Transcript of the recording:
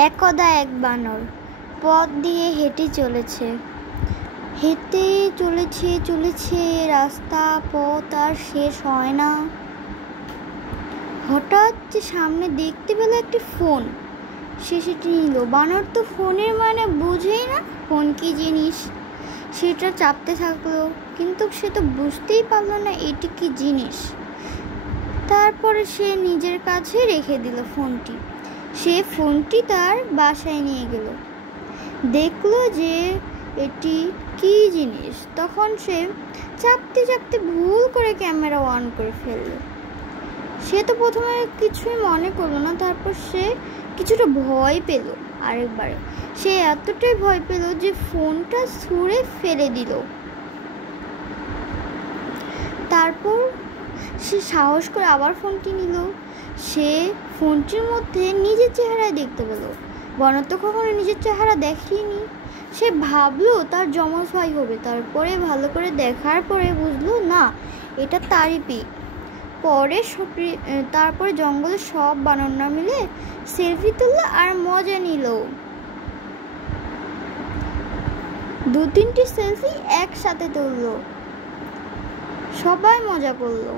একদা এক বানর পথ দিয়ে হেঁটে চলেছে রাস্তা পথ আর শেষ হয় না। হঠাৎ যে সামনে দেখতে পেল একটি ফোন। সে সেটি নিল। বানর তো ফোনের মানে বুঝেই না ফোন কি জিনিস। সেটা চাপতে থাকলো, কিন্তু সে তো বুঝতেই পারলো না এটি কি জিনিস। তারপরে সে নিজের কাছে রেখে দিল ফোনটি। সে ফোনটি তার বাসায় নিয়ে গেল, দেখলো যে এটি কি জিনিস। তখন সে চাপতে চাপতে ভুল করে ক্যামেরা অন করে ফেললো। সে তো প্রথমে কিছুই মনে করলো না, তারপর সে কিছুটা ভয় পেল। আরেকবারে সে এতটাই ভয় পেল যে ফোনটা ছুঁড়ে ফেলে দিল। তারপর সে সাহস করে আবার ফোনটি নিল। সে ফোনটির মধ্যে নিজের চেহারায় দেখতে পেল। বানর তো কখনো নিজের চেহারা দেখেনি। সে ভাবলো তার যমজ ভাই হবে। তারপরে ভালো করে দেখার পরে বুঝলো না, এটা তারই পিক। তারপরে জঙ্গলে সব বানররা মিলে সেলফি তুললো আর মজা নিল। 2-3টি সেলফি একসাথে তুললো, সবাই মজা করলো।